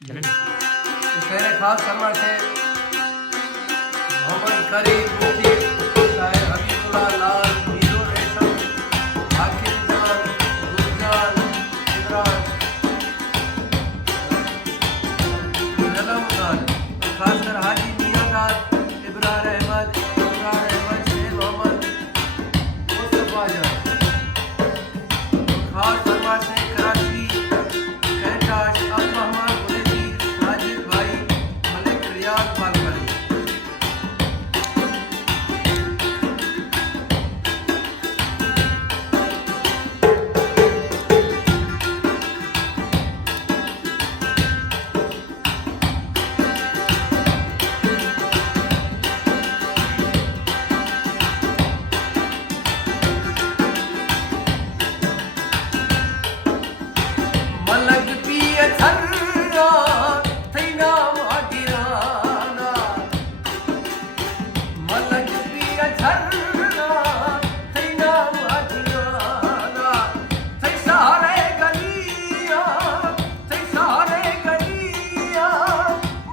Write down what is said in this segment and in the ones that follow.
शहर खास फरमा से मोहम्मद करीम मुफ्ती शायर हबीबुल्लाह लाल हीरो रेशम हाकिम जान गुलजान इमरान जलम खान खासकर हाजी मियां खान इब्रार अहमद शेख मोहम्मद मुस्तफा जान खास फरमा से कराची कैंटाश अल रहमान गुलेजी साजिद भाई मलिक रियाज पालकड़ी मलक पिय थन्ना थैना मागिराना मलक पिय थन्ना थैना मागिराना थै सारे गलिया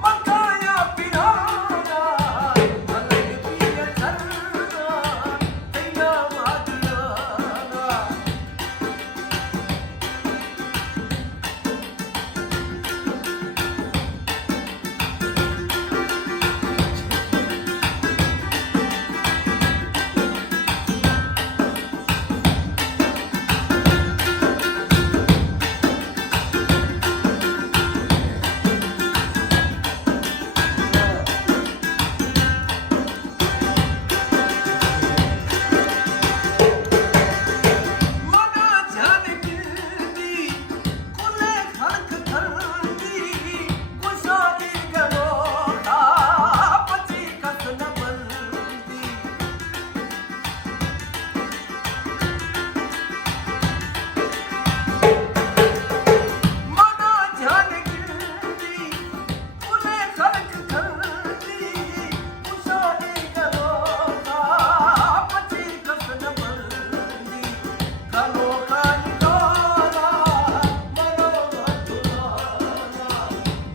मकाया पिराना मलक पिय थन्ना थैना मागिराना मना जान किल्दी कुले खड़क थरदी गुसारी गरोदा पची कस न बंदी मना जान किल्दी कुले खड़क थरदी गुसारी गरोदा पची कस न बंदी कनो खानी डोला मनो मथुराना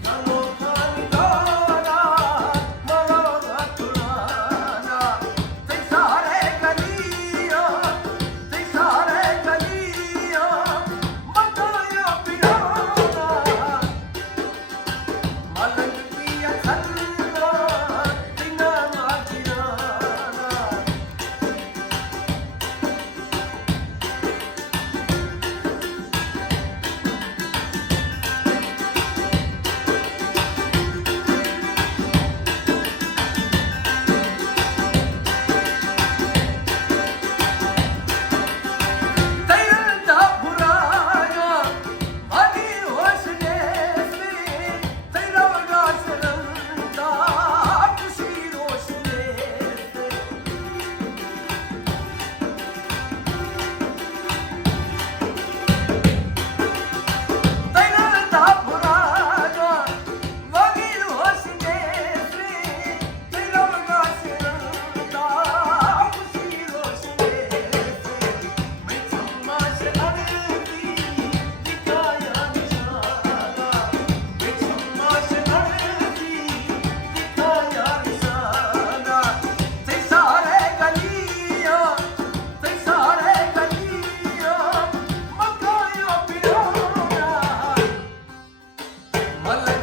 कनो खानी डोला मनो मथुराना ते सारे गलिया मकाया पिराना मलक पिया थन्ना थैना मागिराना तैरता पुराना हनी होशने से तेरा वगास रंदा खुशी रोशने से तैरता पुराना हनी होशने से तेरा वगास रंदा खुशी रोशने से मैं चम्मा से अड़ती दिखाया निशाना मैं चम्मा से अड़ती दिखाया निशाना ते सारे गलिया मकाया पिराना मलक